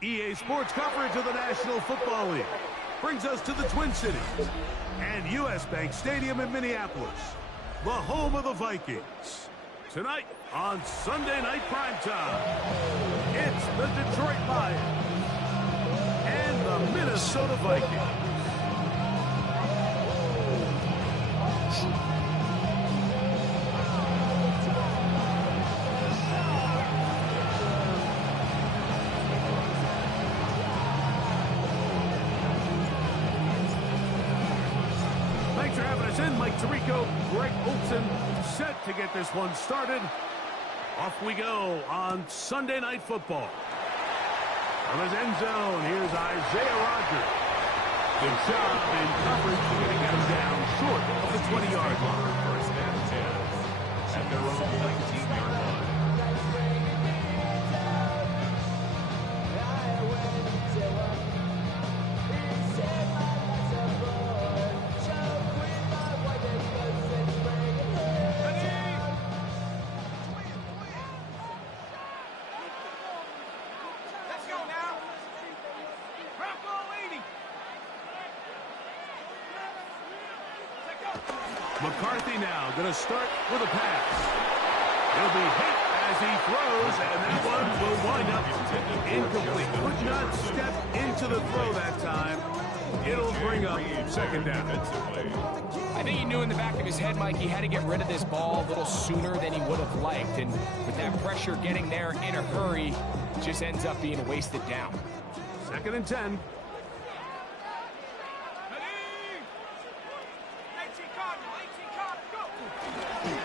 EA Sports coverage of the National Football League brings us to the Twin Cities and U.S. Bank Stadium in Minneapolis, the home of the Vikings. Tonight on Sunday Night Primetime, it's the Detroit Lions and the Minnesota Vikings. Thanks for having us in. Mike Tirico, Greg Olson, set to get this one started. Off we go on Sunday Night Football. From his end zone, here's Isaiah Rodgers. Good job in coverage. Going to get him down short of the 20-yard line. First and 10 at their own 19-yard line. McCarthy now going to start with a pass. He'll be hit as he throws, and that one will wind up incomplete. Could not step into the throw that time. It'll bring up second down. I think he knew in the back of his head, Mike, he had to get rid of this ball a little sooner than he would have liked. And with that pressure getting there in a hurry, it just ends up being a wasted down. Second and 10.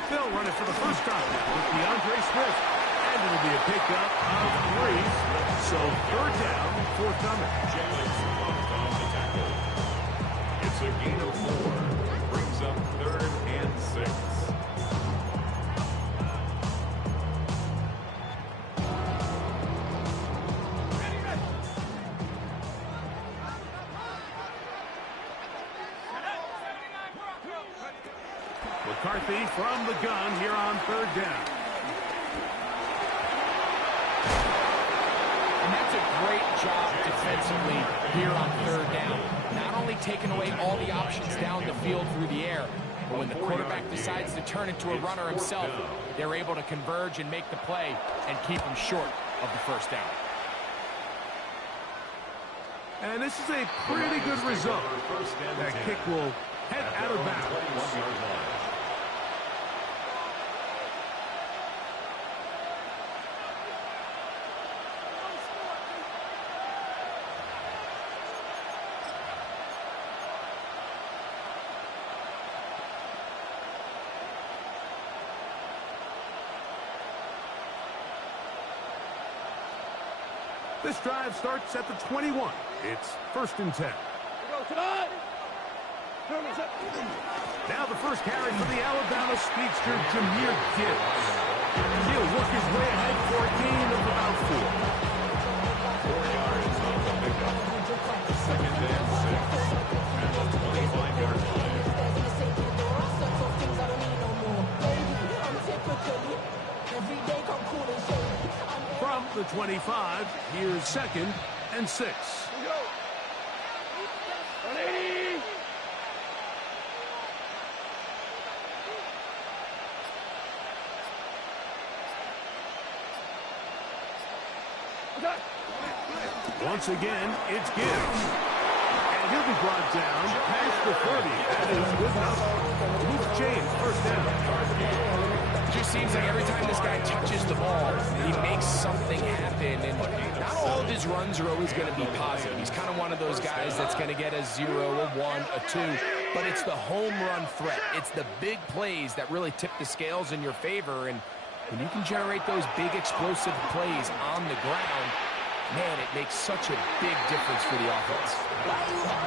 They'll run it for the first time with DeAndre Swift. And it'll be a pickup of 3. So third down, forthcoming. Jalen Swift on the tackle. It's a gain of 4. Brings up 3rd and 6. McCarthy from the gun here on third down. And that's a great job defensively here on third down. Not only taking away all the options down the field through the air, but when the quarterback decides to turn into a runner himself, they're able to converge and make the play and keep him short of the first down. And this is a pretty good result. That kick will head out of bounds. This drive starts at the 21. It's first and 10. Now the first carry for the Alabama speedster, Jahmyr Gibbs. He'll work his way ahead for a gain of about 4. 4 yards on the pickup. Second and 6 at the 25-yard line. From the 25, here's second and 6. Once again, it's Gibbs. And he'll be brought down past the 30. That is good enough. Move chain, first down. It just seems like every time this guy touches the ball, he makes something happen. And not all of his runs are always going to be positive. He's kind of one of those guys that's going to get a 0, a 1, a 2. But it's the home run threat. It's the big plays that really tip the scales in your favor. And when you can generate those big explosive plays on the ground, man, it makes such a big difference for the offense.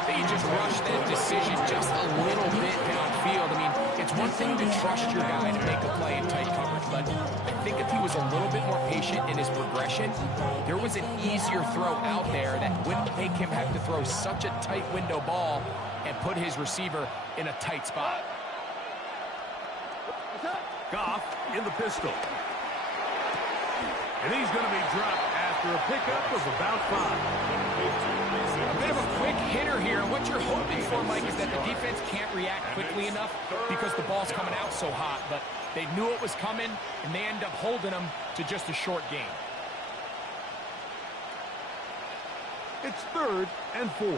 That you just rush that decision just a little bit downfield. I mean, it's one thing to trust your guy to make a play in tight coverage, but I think if he was a little bit more patient in his progression, there was an easier throw out there that wouldn't make him have to throw such a tight window ball and put his receiver in a tight spot. Goff in the pistol. And he's going to be dropped after after a pickup of about 5. A bit of a quick hitter here, and what you're hoping for, Mike, is that the defense can't react quickly enough because the ball's coming out so hot, but they knew it was coming, and they end up holding them to just a short game. It's 3rd and 4.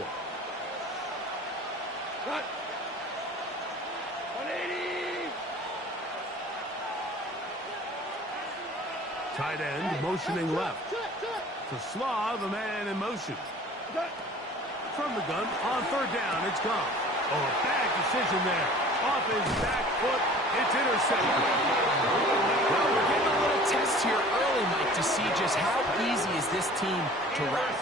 Cut. 180. Tight end motioning left. To Slaw, the man in motion. From the gun, on 3rd down, it's gone. Oh, a bad decision there. Off his back foot, it's intercepted. Well, we're getting a little test here early, Mike, to see just how easy is this team to run.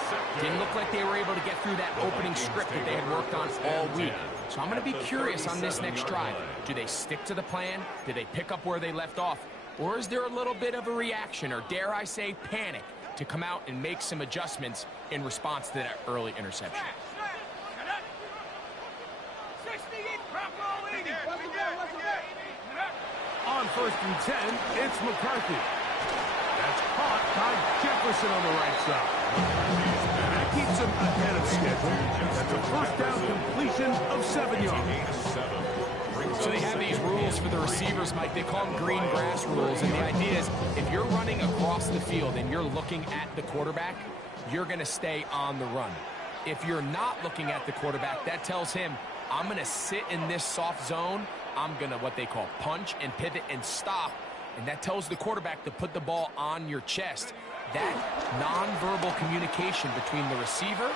Didn't look like they were able to get through that opening script that they had worked on all week. So I'm going to be curious on this next drive. Do they stick to the plan? Do they pick up where they left off? Or is there a little bit of a reaction, or dare I say panic, to come out and make some adjustments in response to that early interception? On 1st and 10, it's McCarthy. That's caught by Jefferson on the right side. And that keeps him ahead of schedule. That's a 1st down completion of 7 yards. So they have these rules for the receivers, Mike. They call them green grass rules. And the idea is if you're running across the field and you're looking at the quarterback, you're going to stay on the run. If you're not looking at the quarterback, that tells him, I'm going to sit in this soft zone. I'm going to what they call punch and pivot and stop. And that tells the quarterback to put the ball on your chest. That nonverbal communication between the receiver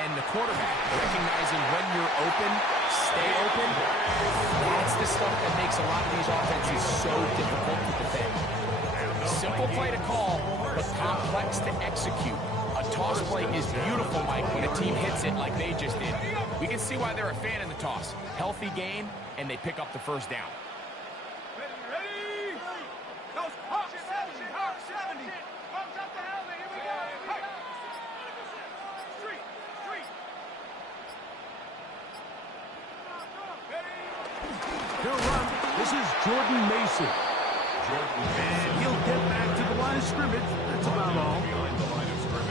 and the quarterback, recognizing when you're open, stay open, that's the stuff that makes a lot of these offenses so difficult to defend. Simple play to call, but complex to execute. A toss play is beautiful, Mike, when a team hits it like they just did. We can see why they're a fan of the toss. Healthy game, and they pick up the 1st down. Ready? Those Hawks 70. Comes up the helmet. Here we go. Hey. Street. He'll run. This is Jordan Mason. And he'll get back to the line of scrimmage. That's about all.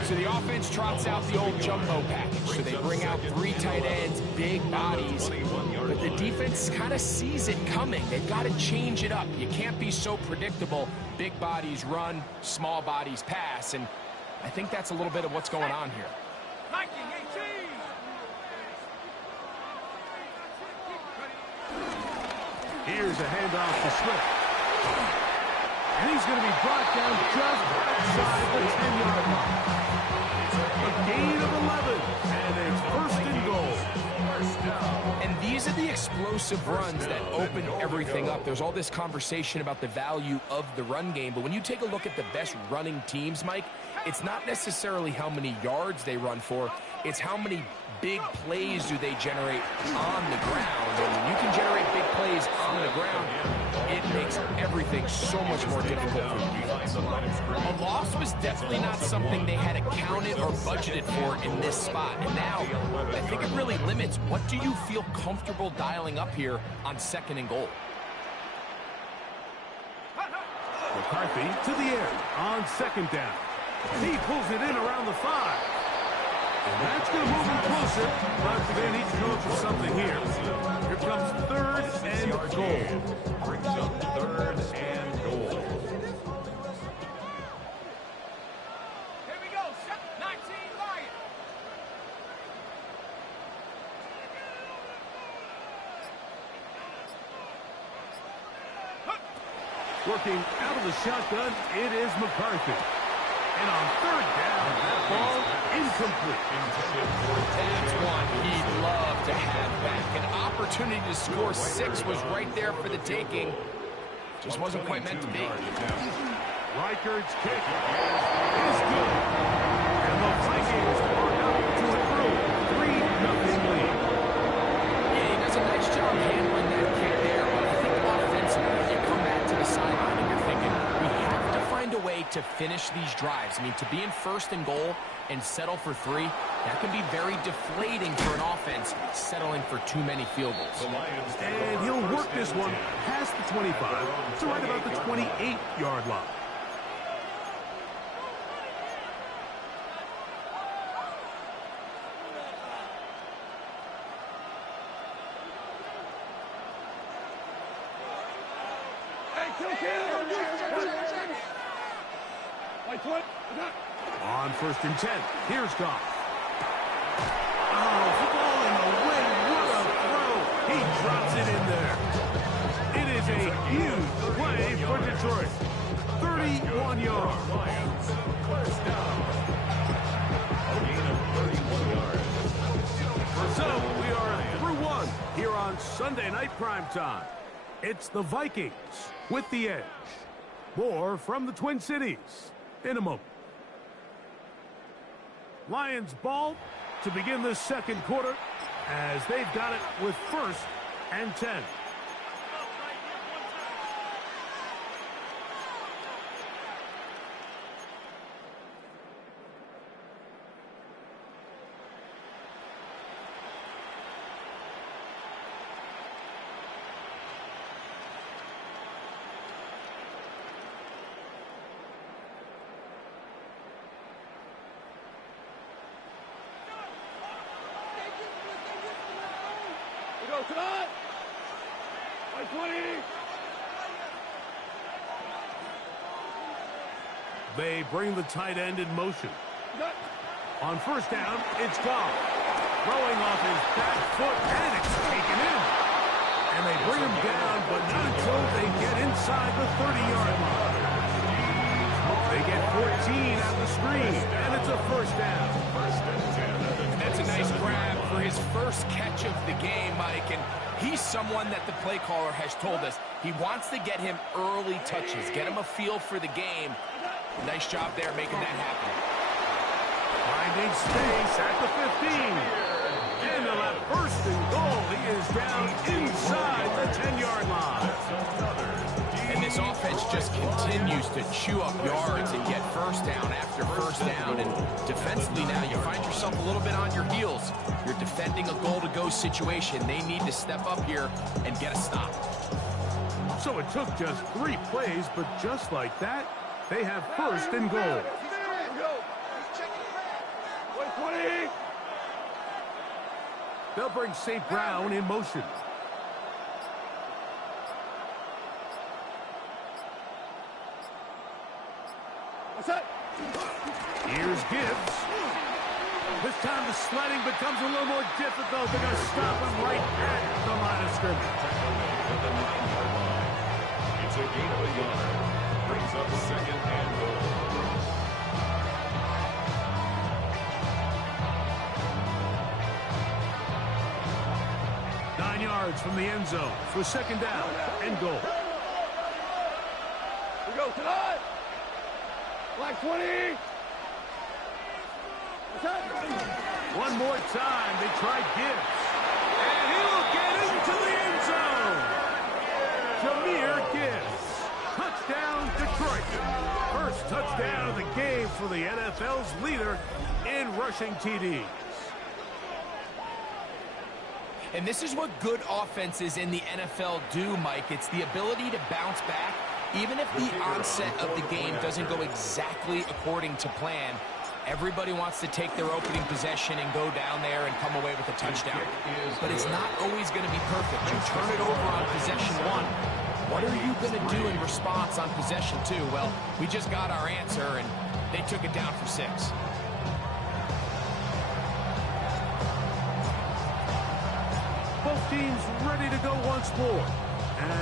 So the offense trots out the old jumbo package. So they bring out 3 tight ends, big bodies. But the defense kind of sees it coming. They've got to change it up. You can't be so predictable. Big bodies run, small bodies pass. And I think that's a little bit of what's going on here. Here's a handoff to Smith. And he's going to be brought down just outside the 10-yard line. A gain of 11, and it's 1st and goal. And these are the explosive runs that open everything up. There's all this conversation about the value of the run game, but when you take a look at the best running teams, Mike, it's not necessarily how many yards they run for, it's how many big plays do they generate on the ground. And when you can generate big plays on the ground, it makes everything so much more difficult for the defense. A loss was definitely not something they had accounted or budgeted for in this spot. And now, I think it really limits what do you feel comfortable dialing up here on 2nd and goal. McCarthy to the air on 2nd down. He pulls it in around the 5. And that's going to move him closer, but they need to go for something here. Here comes 3rd and goal. Brings up 3rd and goal. Here we go. 19 Lions. Working out of the shotgun, it is McCarthy. And on 3rd down, that ball incomplete. That's one he'd love to have back. An opportunity to score 6 was right there for the taking. Just wasn't quite meant to be. Reichard's kick is good. And the Vikings are up to improve 3-0 lead. Yeah, he does a nice job handling that kick there, but I think offensively, you come back to the sideline and you're thinking, we have to find a way to finish these drives. I mean, to be in 1st and goal and settle for 3, that can be very deflating for an offense settling for too many field goals. And he'll work this one past the 25 to right about the 28-yard line. On 1st and 10, here's Goff. Oh, ball in the wind, what a throw. He drops it in there. It is a huge play for Detroit. 31 yards. First down. A gain of 31 yards. So we are through one here on Sunday Night Primetime. It's the Vikings with the edge. More from the Twin Cities in a moment. Lions ball to begin the second quarter as they've got it with 1st and 10. They bring the tight end in motion. On 1st down, it's Goff. Throwing off his back foot, and it's taken in. And they bring him down, but not until they get inside the 30-yard line. They get 14 out the screen, and it's a 1st down. And that's a nice grab for his first catch of the game, Mike. And he's someone that the play caller has told us he wants to get him early touches, get him a feel for the game. Nice job there making that happen. Finding space at the 15. And on that 1st and goal, he is down inside the 10-yard line. And this offense just continues to chew up yards and get 1st down after 1st down. And defensively now, you find yourself a little bit on your heels. You're defending a goal-to-go situation. They need to step up here and get a stop. So it took just 3 plays, but just like that, they have 1st and goal. They'll bring St. Brown in motion. Here's Gibbs. This time the sledding becomes a little more difficult. They're going to stop him right at the line of scrimmage. It's a gain of a yard. Brings up 2nd and goal. From the end zone for 2nd down and goal. We go tonight. Black 20. One more time. They try Gibbs. And he'll get into the end zone. Jahmyr Gibbs. Touchdown, Detroit. First touchdown of the game for the NFL's leader in rushing TDs. And this is what good offenses in the NFL do, Mike. It's the ability to bounce back, even if the onset of the game doesn't go exactly according to plan. Everybody wants to take their opening possession and go down there and come away with a touchdown. But it's not always going to be perfect. You turn it over on possession 1. What are you going to do in response on possession 2? Well, we just got our answer, and they took it down for 6. Both teams ready to go once more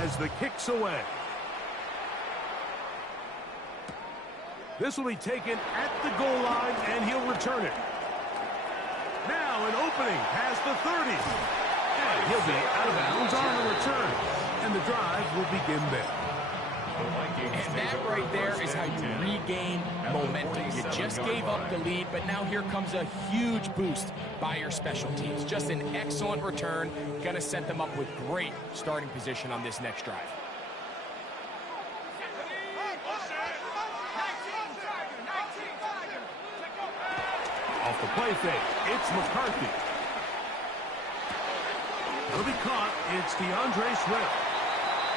as the kick's away. This will be taken at the goal line, and he'll return it. Now an opening past the 30. And he'll be out of bounds on the return. And the drive will begin there. And that right there is how you regain momentum. You just gave up the lead, but now here comes a huge boost by your special teams. Just an excellent return. Going to set them up with great starting position on this next drive. Off the play fake, it's McCarthy. It'll be caught. It's DeAndre Swift.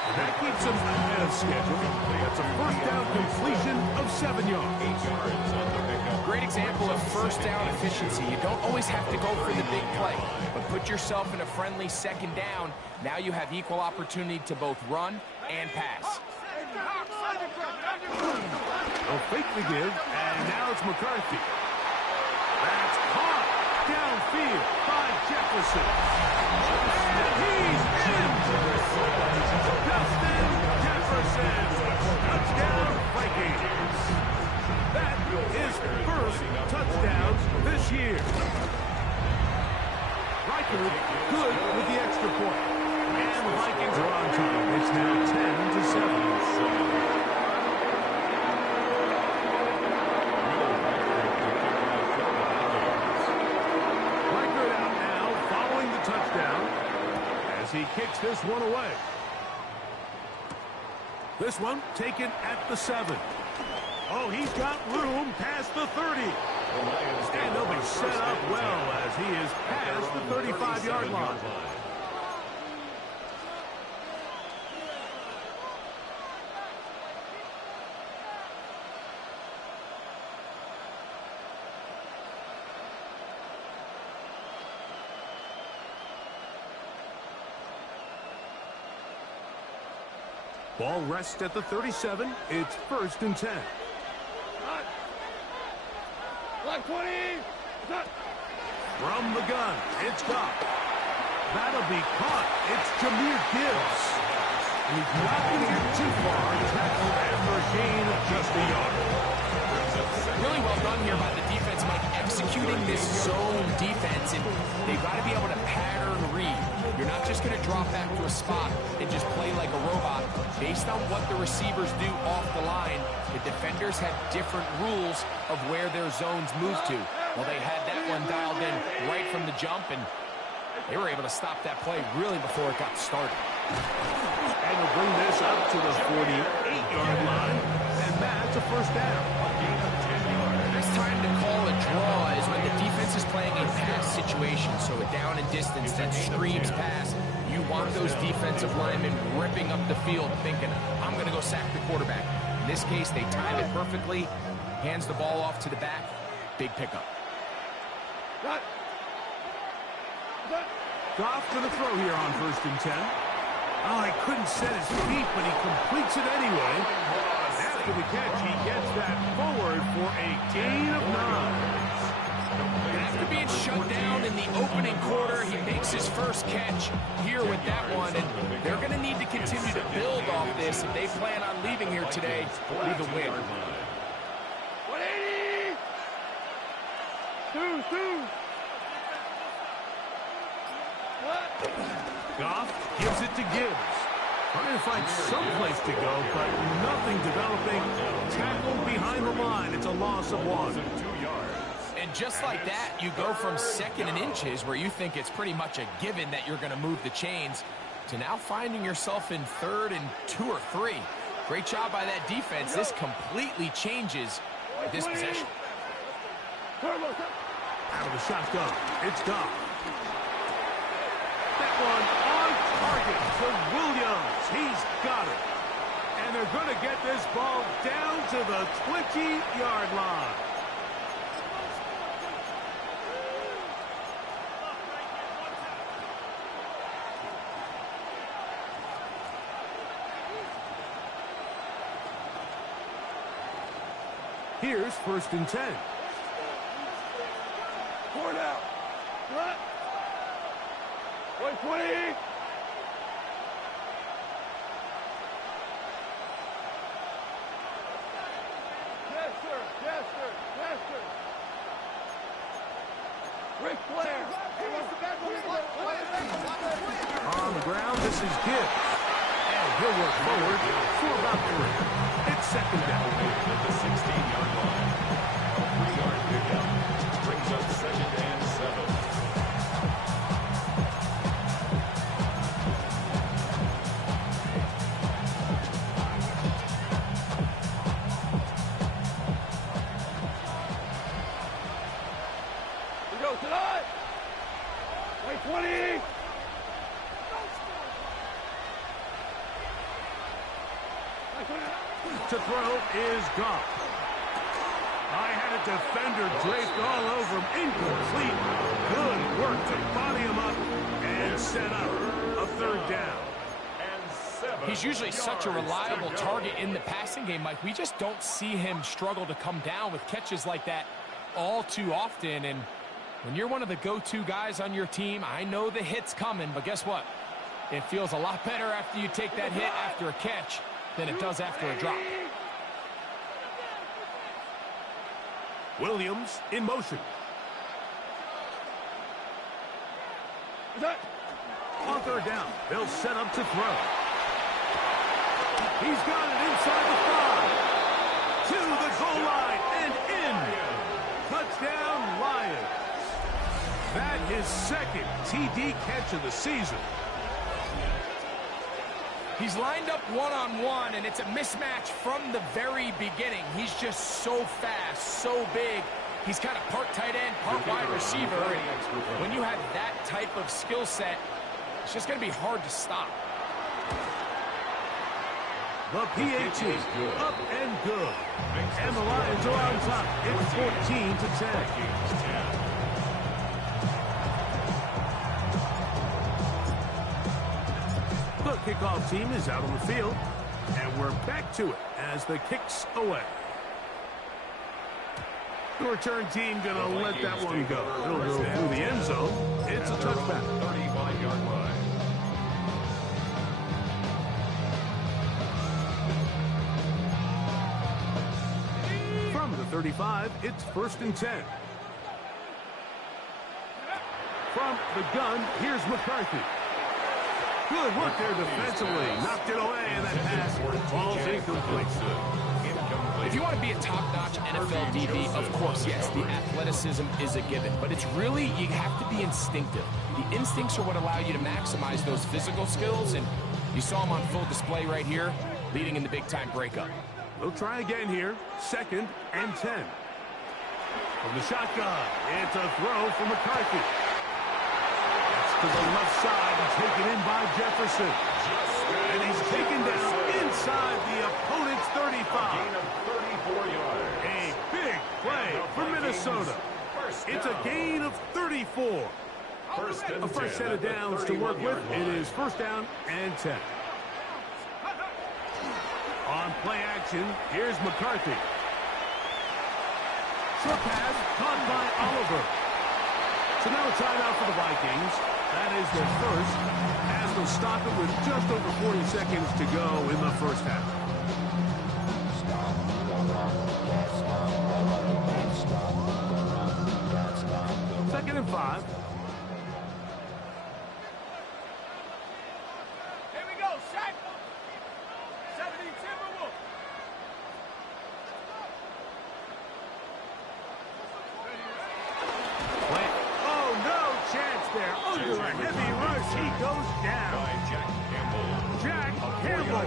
And that keeps him ahead of schedule. That's a first down completion of 7 yards. 8 yards on the pickup. Great example of first down efficiency. You don't always have to go for the big play, but put yourself in a friendly second down. Now you have equal opportunity to both run and pass. They'll fake the give, and now it's McCarthy. That's caught downfield by Jefferson. And he's in! Justin Jefferson! Touchdown, Vikings! That is first touchdown this year. Riker good with the extra point. And the Vikings are on top. It's now 10-7. He kicks this one away. This one taken at the 7. Oh, he's got room past the 30. And they'll be set up well as he is past the 35-yard line. Ball rests at the 37. It's 1st and 10. Block 20. From the gun, it's Goff. That'll be caught. It's Jahmyr Gibbs. He's not going to get too far. Tackled after a gain of just a yard. Really well done here by the defense, Mike, executing this zone defense, and they've got to be able to pattern read. You're not just going to drop back to a spot and just play like a robot. Based on what the receivers do off the line, the defenders have different rules of where their zones move to. Well, they had that one dialed in right from the jump, and they were able to stop that play really before it got started. And they'll bring this up to the 48-yard line, and that's a first down. Best time to call a draw is when the defense is playing a pass situation, so a down and distance that screams pass. You want those defensive linemen ripping up the field thinking, I'm going to go sack the quarterback. In this case, they time it perfectly, hands the ball off to the back, big pickup. Goff going to throw here on 1st and 10. Oh, he couldn't set his feet, but he completes it anyway. After the catch, he gets that forward for a gain of 9. After being shut down in the opening quarter, he makes his first catch here with that one, and they're going to need to continue to build off this if they plan on leaving here today with a win. 180. 2. Goff gives it to Gibbs. Trying to find some place to go, but nothing developing. Tackled behind the line. It's a loss of 1. 2 yards. And just like that, you go from 2nd and inches, where you think it's pretty much a given that you're going to move the chains, to now finding yourself in 3rd and 2 or 3. Great job by that defense. This completely changes this possession. Out of the shotgun, it's Goff. That one on target for Williams. He's got it. And they're going to get this ball down to the 20-yard line. Here's 1st and 10. 4 down. What? 120. Yes, sir. Ric Flair. On the ground, this is Gibbs. And he'll work forward for about 3. It's 2nd down. At the 16-yard line. A 3-yard pickup. Brings up 2nd and 7. We go tonight. 20. To throw is Goff. I had a defender draped all over him. Incomplete. Good work to body him up and set up a 3rd down. And He's usually such a reliable target in the passing game, Mike. We just don't see him struggle to come down with catches like that all too often. And when you're one of the go-to guys on your team, I know the hit's coming, but guess what? It feels a lot better after you take that hit after a catch than it does after a drop. Williams in motion. On third down, they'll set up to throw. He's got it inside the 5. To the goal line and in. Touchdown, Lions. That his second TD catch of the season. He's lined up one-on-one, and it's a mismatch from the very beginning. He's just so fast, so big. He's kind of part tight end, part wide receiver. And when you have that type of skill set, it's just going to be hard to stop. The PAT up and good. And the Lions are on top. It's 14-10. The kickoff team is out on the field, and we're back to it as the kick's away. The return team going to let that one go. It'll go through the end zone. It's a touchback. 35-yard line. From the 35, it's 1st and 10. From the gun, here's McCarthy. Good work there defensively. Knocked it away, and that pass falls incomplete. If you want to be a top-notch NFL DB, of course, yes, the athleticism is a given. But it's really, you have to be instinctive. The instincts are what allow you to maximize those physical skills, and you saw them on full display right here, leading in the big-time breakup. They'll try again here. 2nd and 10. From the shotgun, it's a throw for McCarthy. To the left side and taken in by Jefferson. And he's taken down inside the opponent's 35. Gain of 34 yards. A big play for Minnesota. It's a gain of 34. A fresh set of downs to work with. It is 1st down and 10. On play action, here's McCarthy. Short pass caught by Oliver. So now a timeout for the Vikings. That is their first, as they'll stop it with just over 40 seconds to go in the first half. 2nd and 5. Here we go, Shaq. 70 Timberwolves. Oh, no chance there. Under a heavy rush, he goes down. Jack Campbell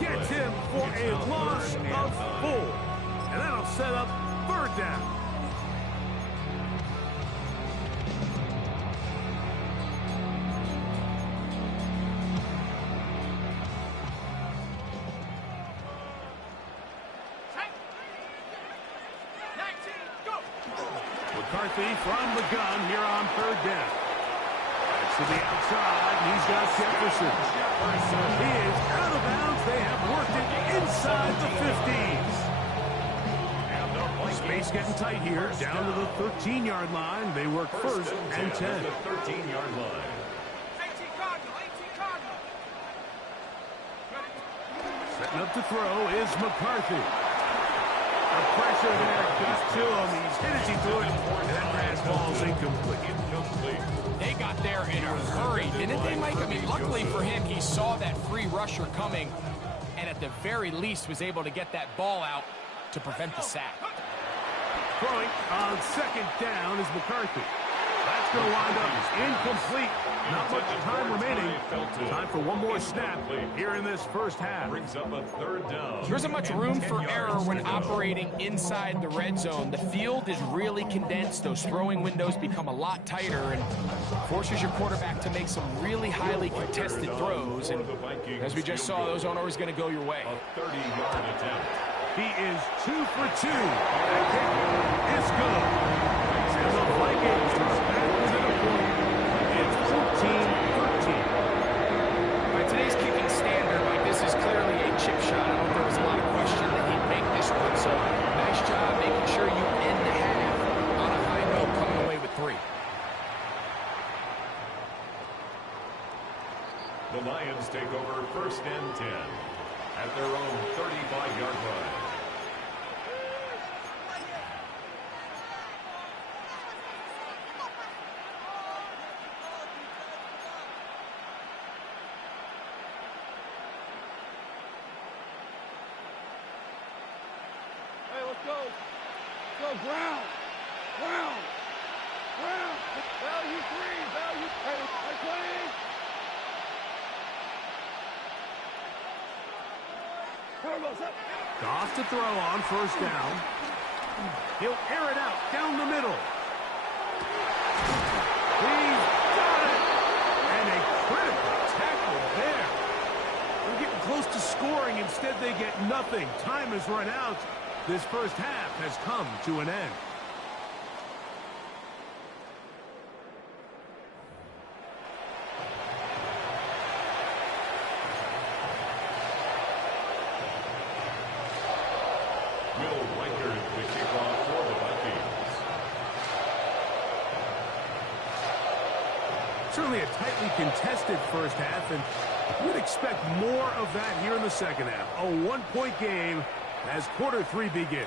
gets him for a loss of 4. And that'll set up 3rd down. McCarthy from the gun here on 3rd down. That's to the outside, and he's got Jefferson. He is out of bounds. They have worked it inside the 50s. Space getting tight here, down to the 13-yard line. They work 1st and 10. The 13-yard line. 18 Cardinal, 18 Cardinal. Setting up to throw is McCarthy. The pressure there got to him. He's hit as he threw it, and that pass falls incomplete. They got there in a hurry, didn't they, Mike? I mean, luckily for him, he saw that free rusher coming, and at the very least was able to get that ball out to prevent the sack. Throwing on 2nd down is McCarthy. That's going to wind up incomplete. Not much time remaining. Time for one more snap here in this first half. Brings up a 3rd down. There isn't much room for error when operating inside the red zone. The field is really condensed. Those throwing windows become a lot tighter and forces your quarterback to make some really highly contested throws. And as we just saw, those aren't always going to go your way. A 30-yard attempt. He is 2 for 2. That kick is good. And the Vikings are back to the point. It's 14-13. By today's kicking standard, ground. Ground. Ground. Value 3. Value 20. Goff to throw on first down. He'll air it out down the middle. He's got it. And a critical tackle there. They're getting close to scoring. Instead, they get nothing. Time has run out. This first half has come to an end. Certainly a tightly contested first half, and we'd expect more of that here in the second half. A one-point game as quarter 3 begins.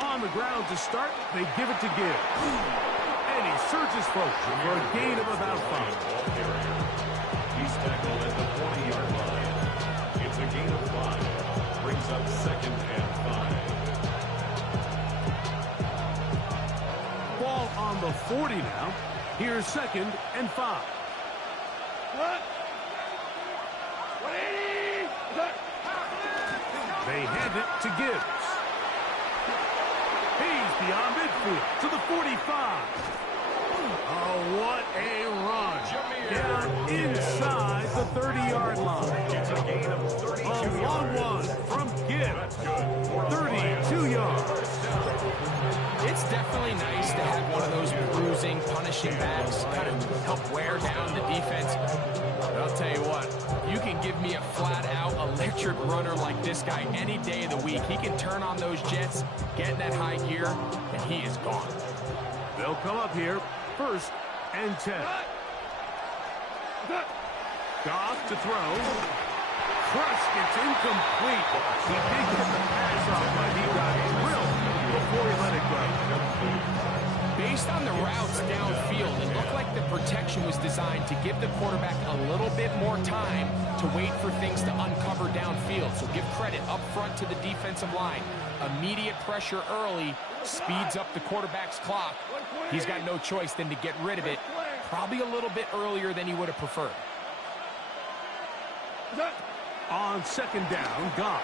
On the ground to start, they give it to Gibbs. And he surges forward for a gain of about 5. He's tackled at the 40-yard line. It's a gain of 5. Brings up 2nd and 5. Ball on the 40 now. Here's 2nd and 5. They hand it to Gibbs. He's beyond midfield to the 45. Oh, what a run. Down inside the 30-yard line. It's a gain of 32 A long one from Gibbs. 32 yards. It's definitely nice to have one of those bruising, punishing backs kind of help wear down the defense. But I'll tell you what, you can give me a flat-out electric runner like this guy any day of the week. He can turn on those jets, get in that high gear, and he is gone. They'll come up here, 1st and 10. Goff to throw. Crushed, it's incomplete. He did get the pass off, but he got drilled before he let it go. Based on the routes downfield, it looked like the protection was designed to give the quarterback a little bit more time to wait for things to uncover downfield. So give credit up front to the defensive line. Immediate pressure early speeds up the quarterback's clock. He's got no choice than to get rid of it, probably a little bit earlier than he would have preferred. On 2nd down, Goff.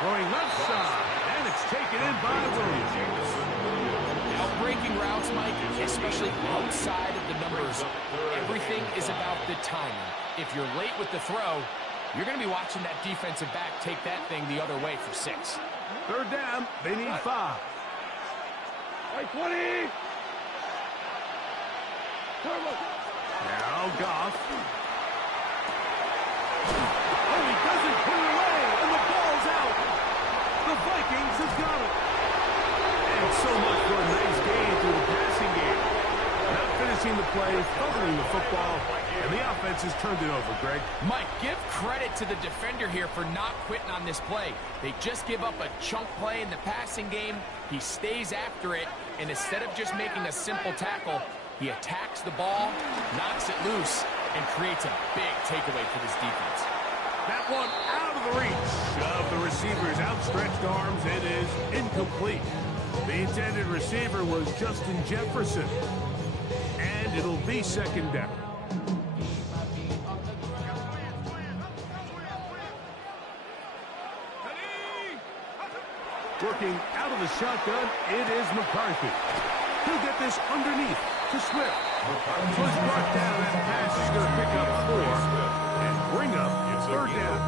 Throwing left side, and it's taken in by Williams. Now, breaking routes, Mike, especially outside of the numbers, everything is about the timing. If you're late with the throw, you're going to be watching that defensive back take that thing the other way for 6. 3rd down, they need 5. 20. Now Goff. Oh, he doesn't put it away, and the ball's out. The Vikings have got it. And so much for a nice gain through the passing game. Not finishing the play, fumbling the football, and the offense has turned it over, Greg. Mike, give credit to the defender here for not quitting on this play. They just give up a chunk play in the passing game. He stays after it, and instead of just making a simple tackle, he attacks the ball, knocks it loose, and creates a big takeaway for this defense. That one out of the reach of the receiver's outstretched arms. It is incomplete. The intended receiver was Justin Jefferson. And it'll be 2nd down. Working out of the shotgun, it is McCarthy. He'll get this underneath to Swift. Was brought down, and pass is going to pick up 4 and bring up 3rd down.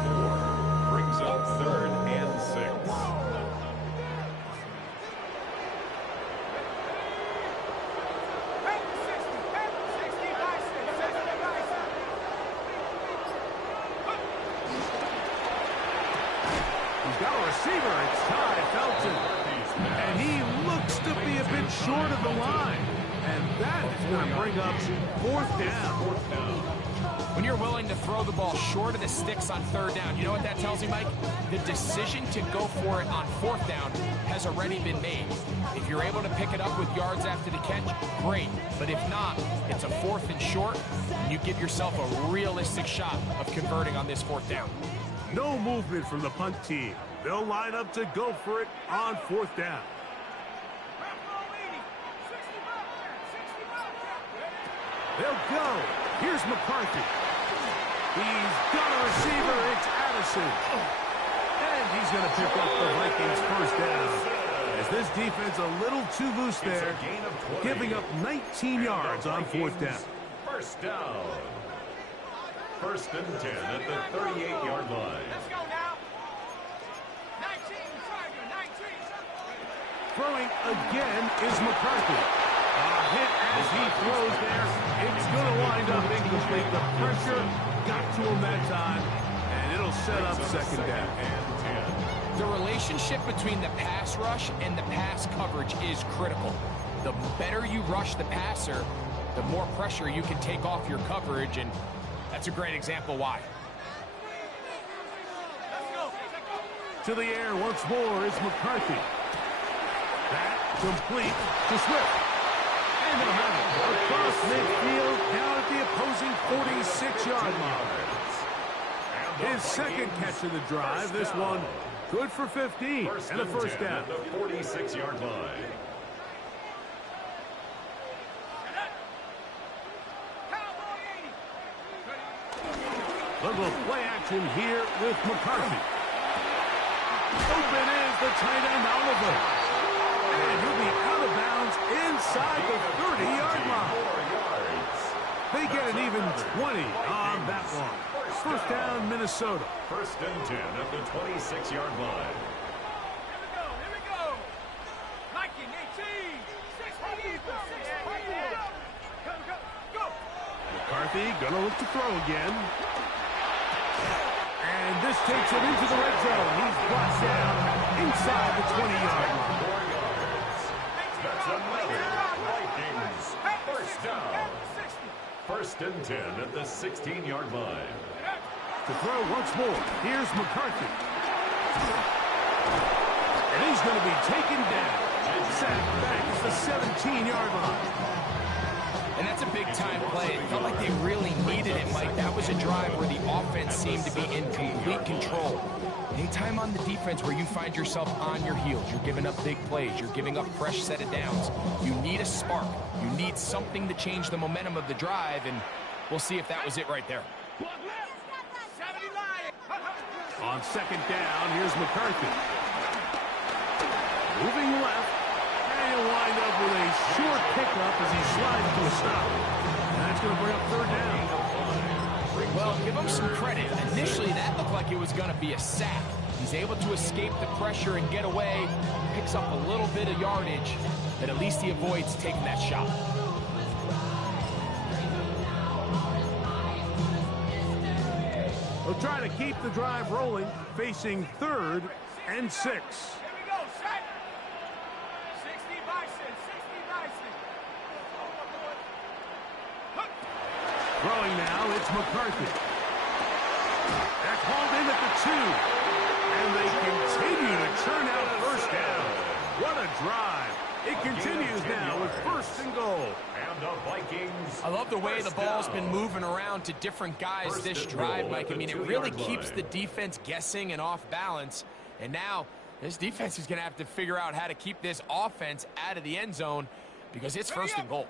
4 brings up 3rd and 6. He's got a receiver. It's Ty Felton. And he looks to be a bit and short of the line. And that is going to bring up fourth down. When you're willing to throw the ball short of the sticks on third down, you know what that tells me, Mike? The decision to go for it on fourth down has already been made. If you're able to pick it up with yards after the catch, great. But if not, it's a fourth and short, and you give yourself a realistic shot of converting on this fourth down. No movement from the punt team. They'll line up to go for it on fourth down. They'll go. Here's McCarthy. He's got a receiver. It's Addison. And he's going to pick up the Vikings first down. As this defense a little too loose there, giving up 19 yards on fourth down. First down. First and 10 at the 38-yard line. Let's go now. 19, Tiger, 19. Throwing again is McCarthy. A hit as he throws there. It's going to wind up incomplete. The pressure got to him that time, and it'll set up second down. The relationship between the pass rush and the pass coverage is critical. The better you rush the passer, the more pressure you can take off your coverage, and that's a great example why. To the air once more is McCarthy. That complete to Swift. And they'll have it across midfield down at the opposing 46-yard line. His second catch of the drive. This one good for 15 and a first down. At the 46-yard line. Little play action here with McCarthy. Open is the tight end Oliver. And he'll be out of bounds inside the 30-yard line. They get an even 20 on that one. First down, Minnesota. First and 10 at the 26-yard line. Here we go. Viking 18. 16. Go. McCarthy gonna look to throw again. And this takes him into the red zone. He's brought down inside the 20-yard line. 4 yards. That's another Vikings first down. First and 10 at the 16-yard line. To throw once more. Here's McCarthy. And he's going to be taken down. Sacked back at the 17-yard line. And that's a big-time play. It felt like they really needed it, Mike. That was a drive where the offense seemed to be in complete control. Anytime on the defense where you find yourself on your heels, you're giving up big plays, you're giving up fresh set of downs, you need a spark. You need something to change the momentum of the drive, and we'll see if that was it right there. On second down, here's McCarthy. Moving left. And he'll wind up with a short pickup as he slides to a stop. And that's going to bring up third down. Well, give him some credit. Initially, that looked like it was going to be a sack. He's able to escape the pressure and get away. Picks up a little bit of yardage, but at least he avoids taking that shot. They'll try to keep the drive rolling, facing third and 6. Here we go, set. 60 Bison. Throwing now, it's McCarthy. They're called in at the 2. And they continue to churn out first down. What a drive. It continues now with first and goal. And the Vikings. I love the way the ball's been moving around to different guys this drive, Mike. I mean, it really keeps the defense guessing and off balance. And now this defense is going to have to figure out how to keep this offense out of the end zone because it's first and goal.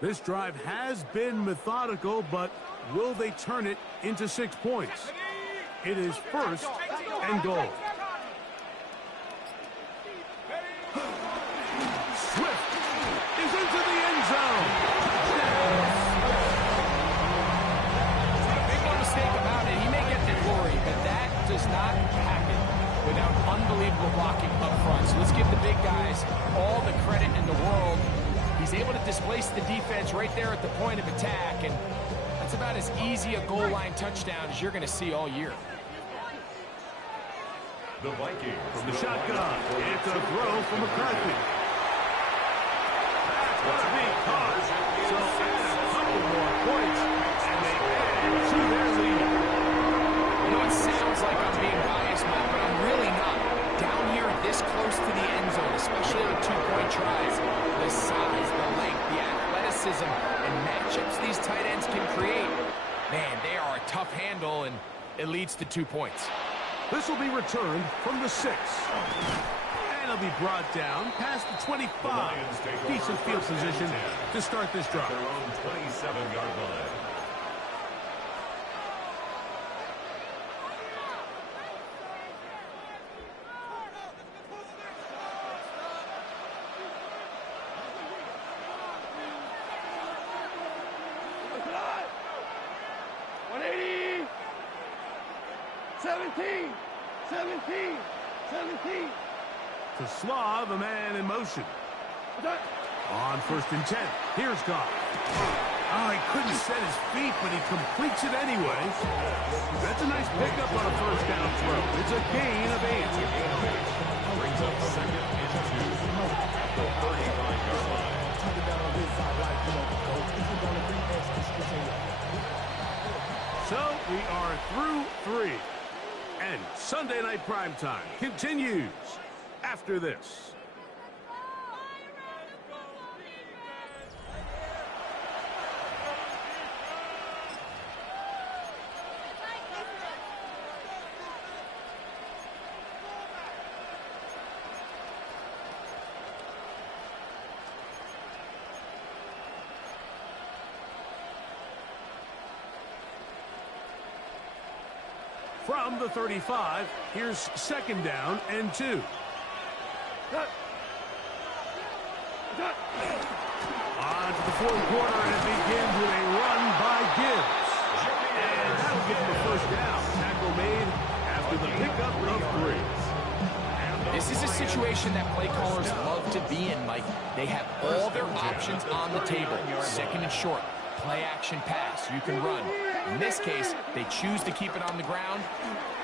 This drive has been methodical, but will they turn it into 6 points? It is first and goal. Swift is into the end zone. Make no mistake about it, he may get the glory, but that does not happen without unbelievable blocking up front. So let's give the big guys all the credit in the world. He's able to displace the defense right there at the point of attack, and that's about as easy a goal line touchdown as you're going to see all year. The Vikings. From the shotgun, it's a throw from McCarthy. more points. And they add to their lead. You know, it sounds like I'm being biased, Matt, but I'm really not. Down here, this close to the end zone, especially on two-point tries, the size, the length, the athleticism, and matchups these tight ends can create, man, they are a tough handle, and it leads to 2 points. This will be returned from the 6. And it'll be brought down past the 25. Decent field position to start this drive. Their own 27-yard line. To Slaw, the man in motion. On 1st and 10. Here's Goff. Oh, he couldn't set his feet, but he completes it anyway. That's a nice pickup on a 1st down throw. It's a gain of 8. Brings up 2nd and 2 at the 35-yard line. So we are through 3. And Sunday Night Primetime continues after this. From the 35, here's 2nd down and 2. On to the 4th quarter, and it begins with a run by Gibbs. And that'll give him a 1st down. Tackle made after the pickup of 3. This is a situation that play callers love to be in, Mike. They have all their options on the table. 2nd and short, play action pass, you can run. In this case, they choose to keep it on the ground,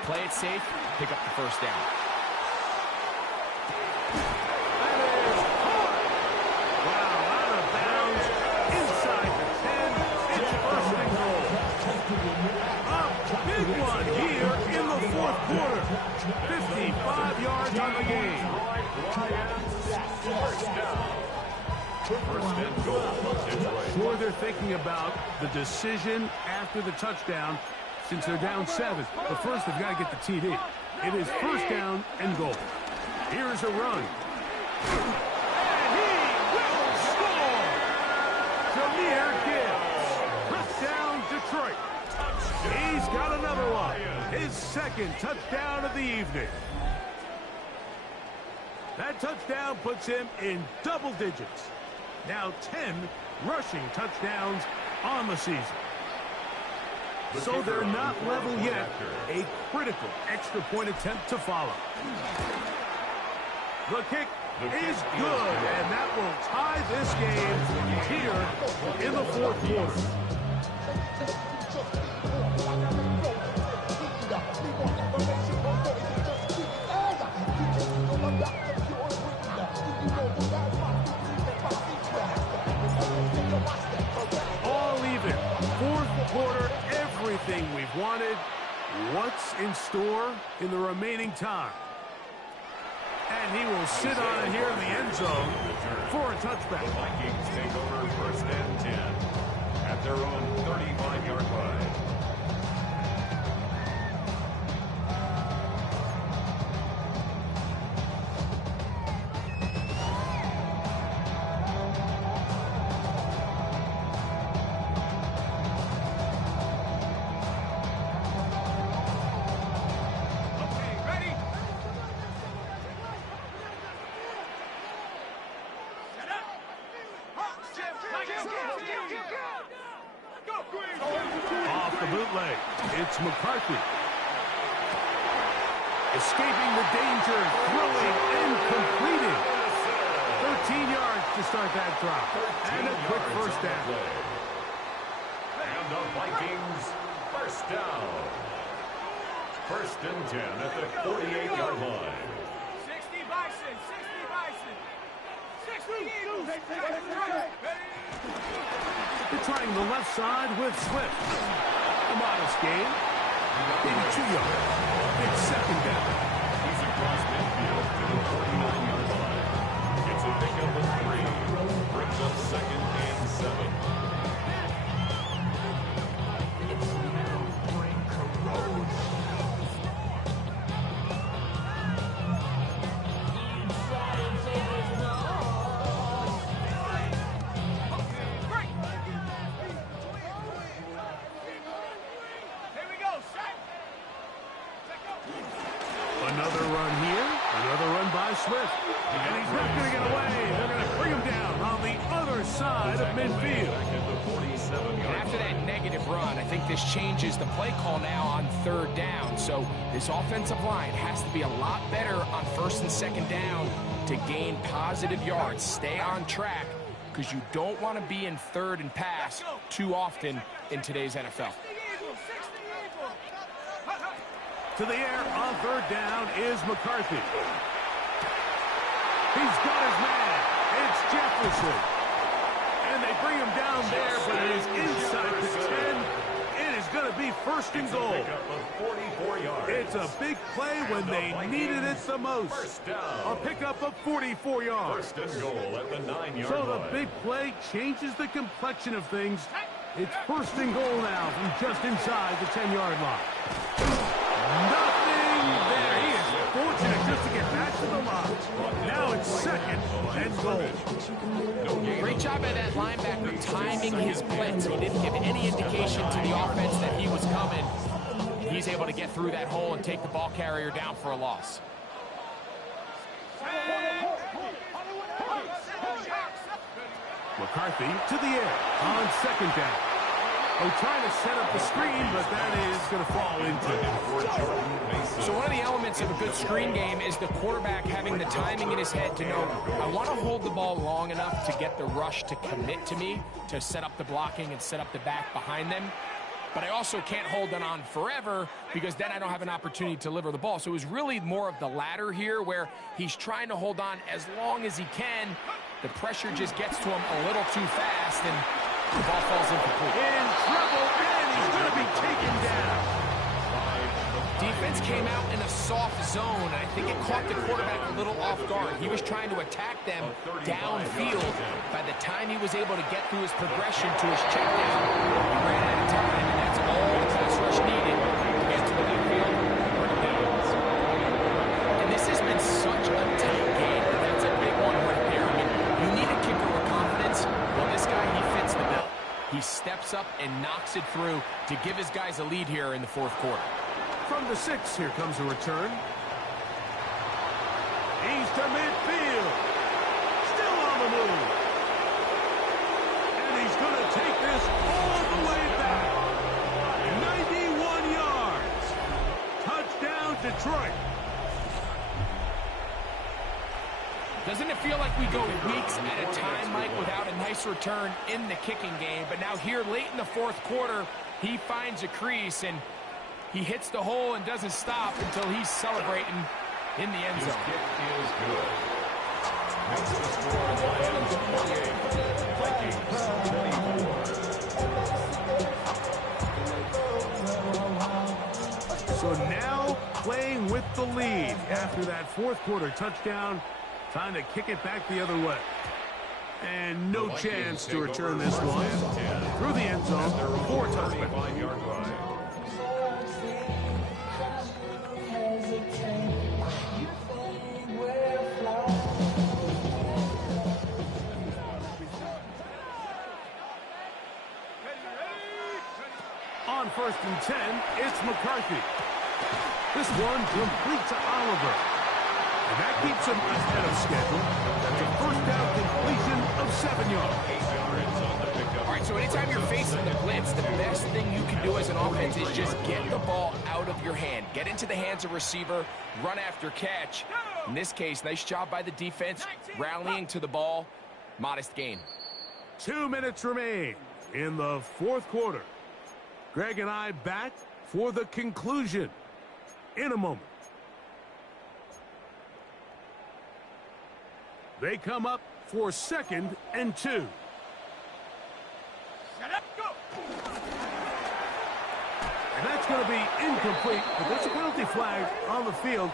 play it safe, pick up the 1st down. That is hard. Wow, out of bounds, inside the 10. It's 1st and goal. A big one here in the 4th quarter. 55 yards on the game. First and goal, Detroit. Sure, they're thinking about the decision after the touchdown since they're down 7. But first, they've got to get the TD. It is 1st down and goal. Here's a run. And he will score! Jahmyr Gibbs. Touchdown, Detroit. He's got another one. His 2nd touchdown of the evening. That touchdown puts him in double digits. Now 10 rushing touchdowns on the season. So they're not level yet. A critical extra point attempt to follow. The kick is good, and that will tie this game here in the 4th quarter. All even. 4th quarter, everything we've wanted. What's in store in the remaining time? And he will sit on it here in the end zone for a touchback. The Vikings take over 1st and 10 at their own 35-yard line. Off the bootleg, it's McCarthy. Escaping the danger, throwing and completing. 13 yards to start that drop. And a quick 1st down. And the Vikings 1st down. 1st and 10 at the 48-yard line. 60 Bison, 60 Bison. 60 Eagles. Ready? They're trying the left side with Swift. A modest gain. Maybe 2 yards. It's second down. He's across midfield to the 49-yard line. It's a pickup of 3. Brings up second and 7. Another run here. Another run by Swift. And he's not going to get away. They're going to bring him down on the other side of midfield. And after that negative run, I think this changes the play call now on third down. So this offensive line has to be a lot better on first and second down to gain positive yards. Stay on track because you don't want to be in third and pass too often in today's NFL. To the air on third down is McCarthy. He's got his man. It's Jefferson. And they bring him down there, but it is inside the 10. It is going to be first and goal. It's a big play when they needed it the most. A pickup of 44 yards. First and goal at the 9-yard So line. the big play changes the complexion of things. It's first and goal now from just inside the 10-yard line. Nothing there. He is fortunate just to get back to the line. Now it's second and goal. Great job by that linebacker timing his blitz. He didn't give any indication to the offense that he was coming. He's able to get through that hole and take the ball carrier down for a loss. McCarthy to the air on second down. Oh, trying to set up the screen, but that is going to fall into. So one of the elements of a good screen game is the quarterback having the timing in his head to know, I want to hold the ball long enough to get the rush to commit to me, to set up the blocking and set up the back behind them. But I also can't hold it on forever because then I don't have an opportunity to deliver the ball. So it was really more of the latter here where he's trying to hold on as long as he can. The pressure just gets to him a little too fast and the ball falls incomplete. In trouble, and he's going to be taken down. Defense came out in a soft zone, and I think it caught the quarterback a little off guard. He was trying to attack them downfield. By the time he was able to get through his progression to his check down, he ran out of time, and that's all the pass rush needed to get to the midfield and bring him down. And this has been such a tight game. That's a big one right there. I mean, you need a kicker with confidence. Well, this guy, he fits the bill. He steps up and knocks it through to give his guys a lead here in the fourth quarter. From the 6, here comes a return. He's to midfield. Still on the move. And he's going to take this all the way back. 91 yards. Touchdown, Detroit. Doesn't it feel like we go weeks at a time, Mike, without a nice return in the kicking game? But now here late in the fourth quarter, he finds a crease and he hits the hole and doesn't stop until he's celebrating in the end zone. His kick is good. Makes the score Lions 28, Vikings 24. So now playing with the lead after that fourth quarter touchdown. Time to kick it back the other way. And no chance to return this one through the end zone for a touchdown. On first and 10, it's McCarthy. This one complete to Oliver. And that keeps him ahead of schedule. That's a first down completion of 7 yards. All right, so anytime you're facing the blitz, the best thing you can do as an offense is just get the ball out of your hand. Get into the hands of receiver, run after catch. In this case, nice job by the defense, rallying to the ball. Modest gain. 2 minutes remain in the fourth quarter. Greg and I back for the conclusion in a moment. They come up for 2nd and 2. Set going to be incomplete, but there's a penalty flag on the field.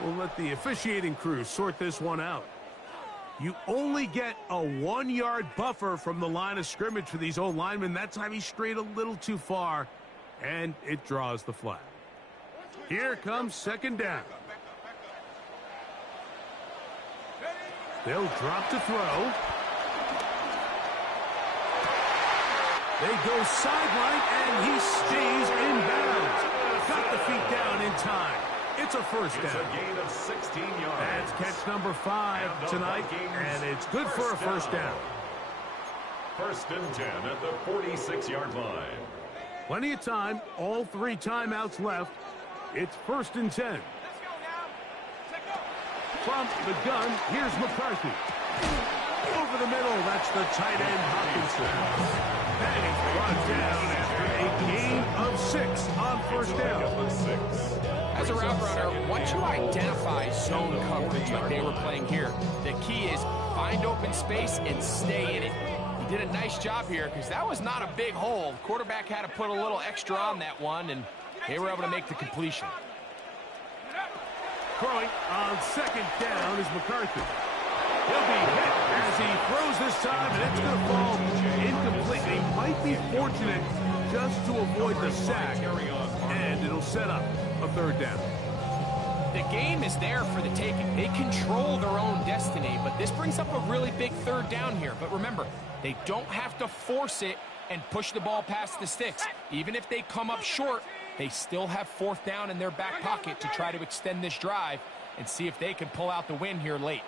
We'll let the officiating crew sort this one out. You only get a 1-yard buffer from the line of scrimmage for these old linemen. That time he strayed a little too far, and it draws the flag. Here comes second down. They'll drop to throw. They go sideline, and he stays in bounds. Got the feet down in time. It's a first down. It's a gain of 16 yards. That's catch number 5 tonight, and it's good for a first down. First and 10 at the 46-yard line. Plenty of time, all 3 timeouts left. It's first and 10. Let's go now. Take off. From the gun, here's McCarthy. Over the middle, that's the tight end Hopkinson. And he's brought down after a gain of 6 on first down. As a route runner, once you identify zone coverage like they were playing here, the key is find open space and stay in it. He did a nice job here because that was not a big hole. The quarterback had to put a little extra on that one, and they were able to make the completion. Throwing on second down is McCarthy. He'll be hit as he throws this time, and it's going to fall incomplete. He might be fortunate just to avoid the sack, and it'll set up a third down. The game is there for the taking. They control their own destiny, but this brings up a really big third down here. But remember, they don't have to force it and push the ball past the sticks. Even if they come up short, they still have fourth down in their back pocket to try to extend this drive and see if they can pull out the win here late.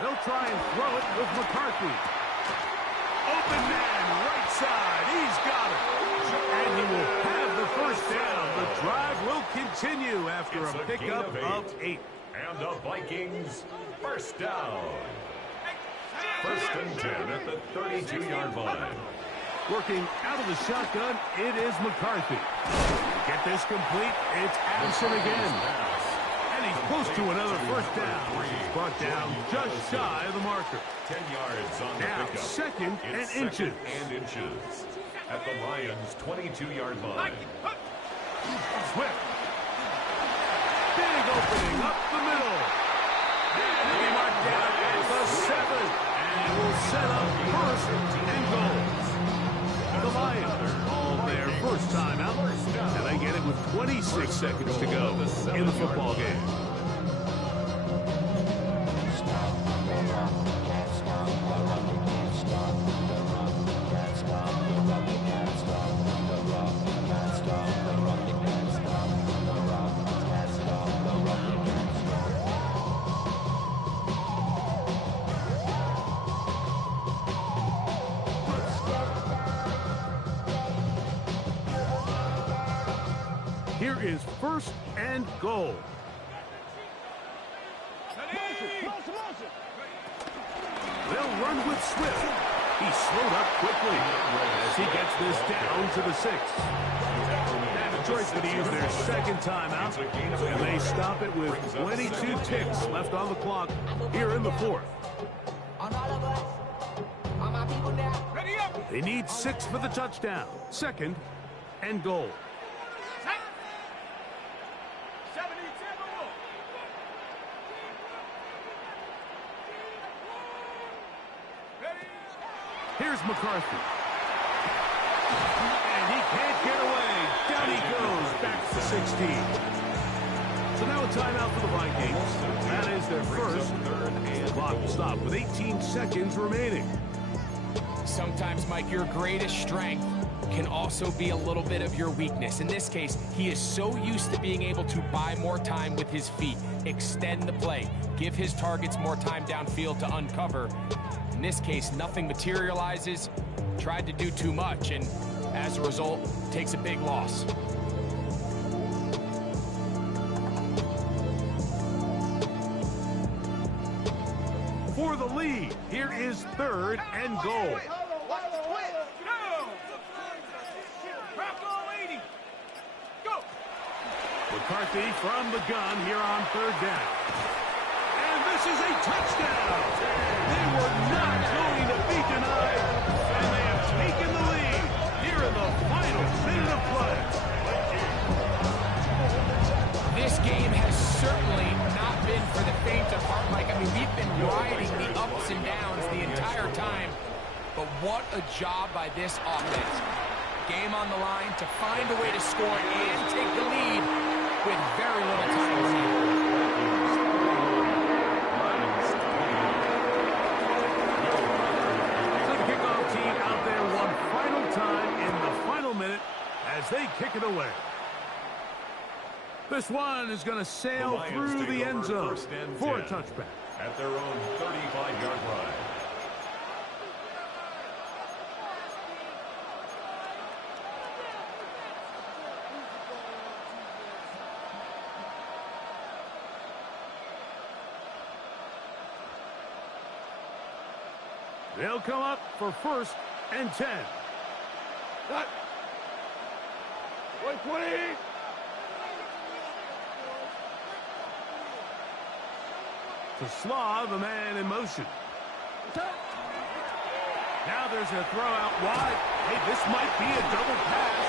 They'll try and throw it with McCarthy. Open man, right side. He's got it. And he will have the first down. The drive will continue after a pickup of 8. And the Vikings, first down. First and 10 at the 32-yard line. Working out of the shotgun, it is McCarthy. Get this complete, it's Addison again. And he's close to another first down. He's brought down just shy of the marker. 10 yards on the now, pickup. second and It's inches. Second and inches at the Lions' 22-yard line. Swift. Big opening up the middle. And he'll be marked down at the 7. And will set up first and goal. The Lions call their first time out, and they get it with 26 seconds to go in the football game. Here is first and goal. They'll run with Swift. He slowed up quickly as he gets this down to the 6. And Detroit's going to use their second timeout, and they stop it with 22 ticks left on the clock here in the 4th. They need 6 for the touchdown. Second and goal. Here's McCarthy. And he can't get away. Down he goes back to 16. So now a timeout for the Vikings. That is their first. The clock will stop with 18 seconds remaining. Sometimes, Mike, your greatest strength can also be a little bit of your weakness. In this case, he is so used to being able to buy more time with his feet, extend the play, give his targets more time downfield to uncover. In this case, nothing materializes, tried to do too much, and as a result, takes a big loss. For the lead, here is third and goal. McCarthy from the gun here on third down. And this This is a touchdown. They were not going to be denied, and they have taken the lead here in the final minute of play. This game has certainly not been for the faint of heart, Mike. I mean, we've been riding the ups and downs the entire time, but what a job by this offense. Game on the line to find a way to score and take the lead with very little time remaining. So the kickoff team out there one final time in the final minute as they kick it away. This one is going to sail through the end zone for a touchback. At their own 35-yard line. They'll come up for 1st and 10. Cut. 120. To Slaw, the man in motion. Now there's a throw out wide. Hey, this might be a double pass.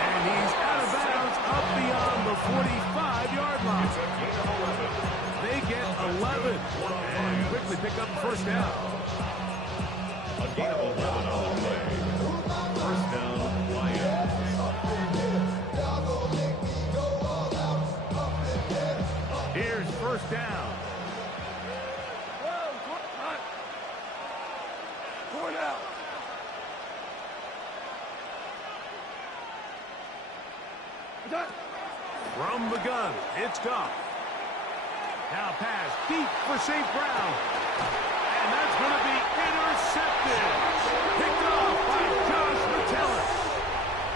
And he's out of bounds up beyond the 45-yard line. They get 11 and quickly pick up the first down. A gain of 11 on the play. First down, Lions. Here's first down. Going out. From the gun, it's Goff. Now pass deep for St. Brown. And that's going to be intercepted. Picked off by Josh Metellus.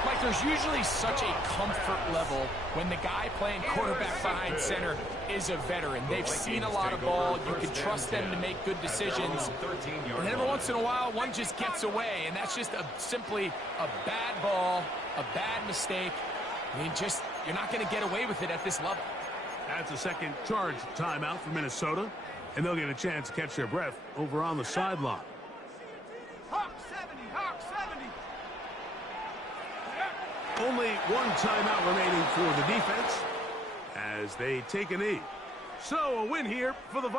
Like, there's usually such a comfort level when the guy playing quarterback behind center is a veteran. They've seen a lot of ball. You can trust them to make good decisions. And every once in a while, one just gets away, and that's just simply a bad ball, a bad mistake. I mean, just, you're not going to get away with it at this level. That's a second charge timeout for Minnesota, and they'll get a chance to catch their breath over on the sideline. Hawk 70. Hawk 70. Only one timeout remaining for the defense as they take a knee. So a win here for the Vikings.